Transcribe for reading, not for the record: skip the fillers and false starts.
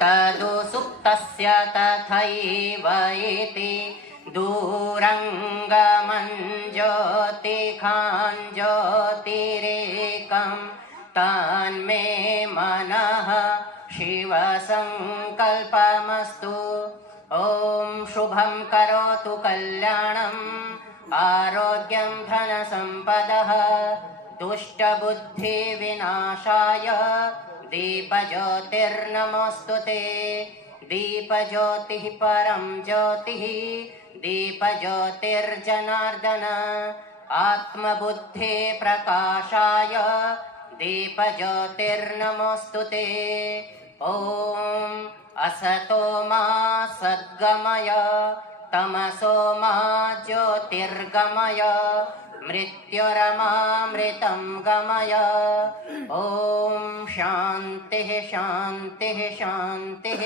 तदु सुप्तस्य तथैव इति दूरङ्गमं ज्योतिखां ज्योतिरेकं तन्मे मनः शिवसङ्कल्पमस्तु। ॐ शुभं करोतु कल्याणम् आरोग्यं धनसम्पदः दुष्टबुद्धिविनाशाय दीपज्योतिर्नमोऽस्तुते। दीपज्योतिः परं ज्योतिः दीपज्योतिर्जनार्दन आत्मबुद्धिप्रकाशाय दीपज्योतिर्नमोऽस्तुते। ॐ असतो मा सद्गमय तमसो मा ज्योतिर्गमय मृत्युरमामृतं गमय। ॐ शान्तिः शान्तिः शान्तिः।